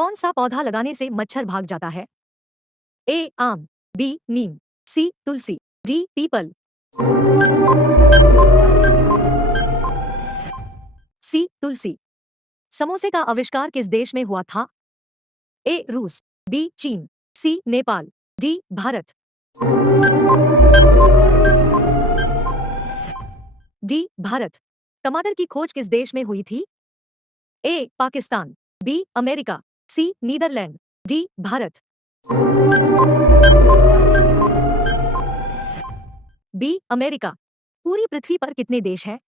कौन सा पौधा लगाने से मच्छर भाग जाता है? ए आम, बी नीम, सी तुलसी, डी पीपल, सी तुलसी। समोसे का आविष्कार किस देश में हुआ था? ए रूस, बी चीन, C Nepal, D Bharat, D Bharat. टमाटर की खोज किस देश में हुई थी? A Pakistan, B America, C Netherland, D Bharat, B America. पूरी पृथ्वी पर कितने देश हैं?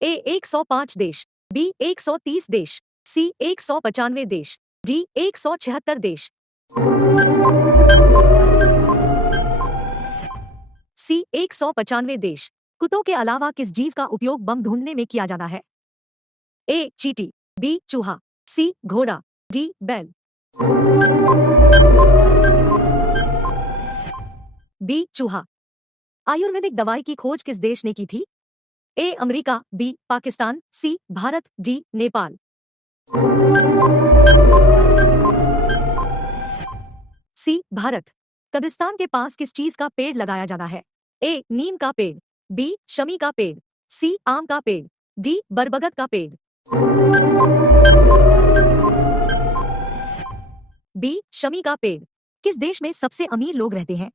ए 105 देश, बी 130 देश, सी 195 देश, डी 176 देश, सी 195 देश। कुत्तों के अलावा किस जीव का उपयोग बम ढूंढने में किया जाता है? ए चींटी, बी चूहा, सी घोड़ा, डी बैल, बी चूहा। आयुर्वेदिक दवाई की खोज किस देश ने की थी? A America, B Pakistan, C Bharat, D Nepal, C Bharat. कब्रिस्तान के पास किस चीज का पेड़ लगाया जाता है? ए नीम का पेड़, बी शमी का पेड़, सी आम का पेड़, डी बरगद का पेड़, बी शमी का पेड़। किस देश में सबसे अमीर लोग रहते हैं?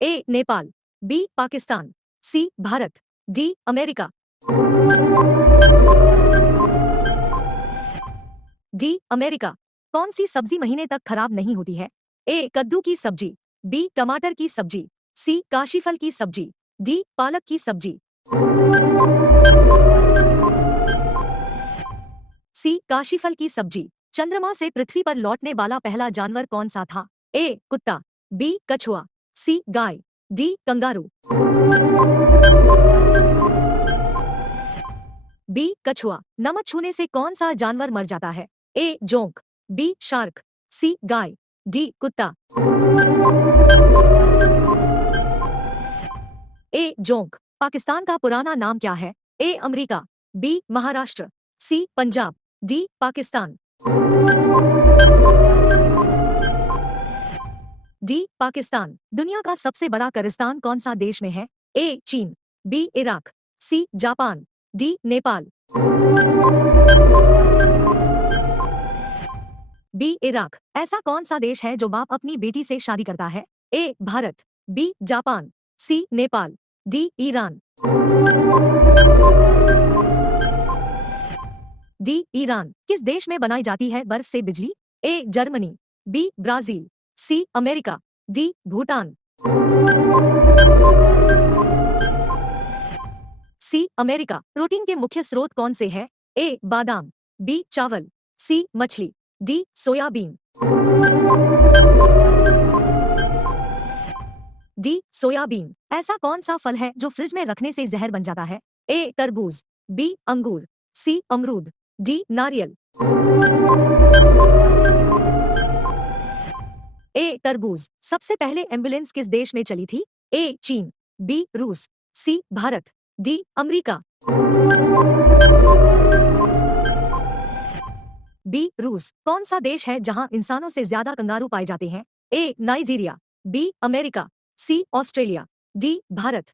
A Nepal, B Pakistan, C Bharat, D America, D America. कौन सी सब्जी महीने तक खराब नहीं होती है? ए कद्दू की सब्जी, बी टमाटर की सब्जी, सी काशीफल की सब्जी, डी पालक की सब्जी, सी काशीफल की सब्जी। चंद्रमा से पृथ्वी पर लौटने वाला पहला जानवर कौन सा था? ए कुत्ता, बी कछुआ, सी गाय, डी कंगारू, बी कछुआ। नमक छूने से कौन सा जानवर मर जाता है? ए जोंक, बी शार्क, सी गाय, डी कुत्ता, ए जोंक। पाकिस्तान का पुराना नाम क्या है? A America, B Maharashtra, C Punjab, D Pakistan, D Pakistan. दुनिया का सबसे बड़ा कब्रिस्तान कौन सा देश में है? ए चीन, B Iraq, C Japan, D Nepal, B Iraq. ऐसा कौन सा देश है जो बाप अपनी बेटी से शादी करता है? A Bharat, B Japan, C Nepal, D Iran, D Iran. किस देश में बनाई जाती है बर्फ से बिजली? A Germany, B Brazil, C America, D Bhutan, C America. Protein के मुख्य स्रोत कौन से हैं? ए बादाम, बी चावल, सी मछली, डी सोयाबीन, डी सोयाबीन। ऐसा कौन सा फल है जो फ्रिज में रखने से जहर बन जाता है? ए तरबूज, बी अंगूर, सी अमरूद, डी नारियल, ए तरबूज। सबसे पहले एम्बुलेंस किस देश में चली थी? ए चीन, बी रूस, सी भारत, डी अमेरिका, बी रूस। कौन सा देश है जहां इंसानों से ज्यादा कंगारू पाए जाते हैं? ए नाइजीरिया, बी अमेरिका, सी ऑस्ट्रेलिया, डी भारत,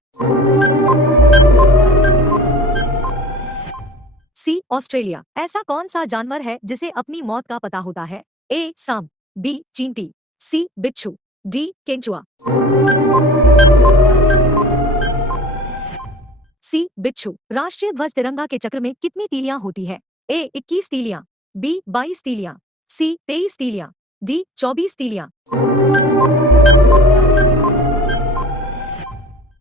सी ऑस्ट्रेलिया। ऐसा कौन सा जानवर है जिसे अपनी मौत का पता होता है? ए सांप, बी चींटी, सी बिच्छू, डी केंचुआ, सी बिच्छू। राष्ट्रीय ध्वज तिरंगा के चक्र में कितनी तीलियां होती है? ए 21 तीलियां, बी 22 तीलियां, सी 23 तीलियां, डी 24 तीलियां,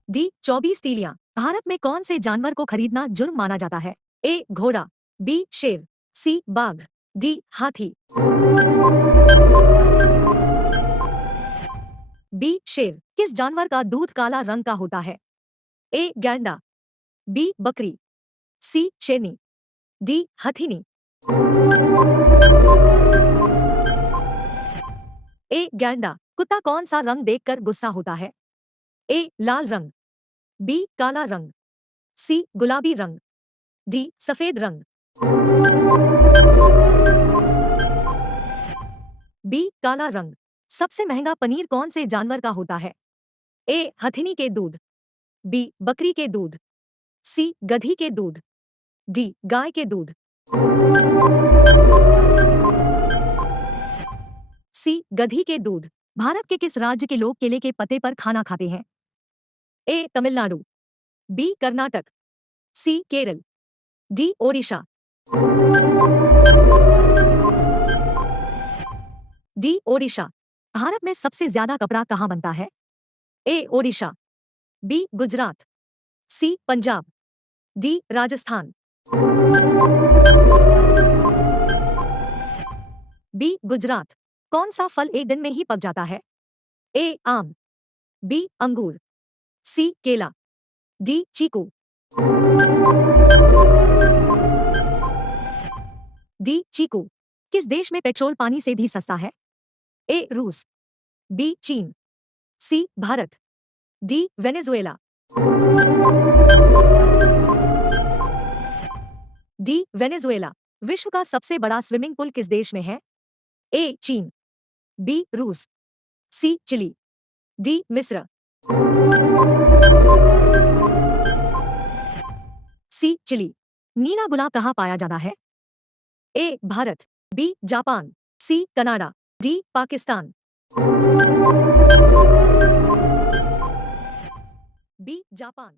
डी 24 तीलियां। भारत में कौन से जानवर को खरीदना जुर्म माना जाता है? ए घोड़ा, बी शेर, सी बाघ, डी हाथी, बी शेर। किस जानवर का दूध काला रंग का होता है? ए गैंडा, बी बकरी, सी शेरनी, डी हथिनी, ए गैंडा। कुत्ता कौन सा रंग देखकर गुस्सा होता है? ए लाल रंग, बी काला रंग, सी गुलाबी रंग, डी सफेद रंग, बी काला रंग। सबसे महंगा पनीर कौन से जानवर का होता है? ए हथिनी के दूध, बी बकरी के दूध, सी गधी के दूध, डी गाय के दूध। सी गधी के दूध। भारत के किस राज्य के लोग केले के पत्ते पर खाना खाते हैं? ए तमिलनाडु, बी कर्नाटक, सी केरल, डी ओडिशा, डी ओडिशा। भारत में सबसे ज्यादा कपड़ा कहाँ बनता है? ए ओडिशा, बी गुजरात, सी पंजाब, डी राजस्थान, बी गुजरात। कौन सा फल एक दिन में ही पक जाता है? ए आम, बी अंगूर, सी केला, डी चीकू, डी चीकू। किस देश में पेट्रोल पानी से भी सस्ता है? ए रूस, बी चीन, C Bharat, D Venezuela, D Venezuela. विश्व का सबसे बड़ा स्विमिंग पूल किस देश में है? ए चीन, बी रूस, सी चिली, डी मिस्र, सी चिली। नीला गुलाब कहाँ पाया जाता है? A Bharat, B Japan, C Canada, D Pakistan, B Japan.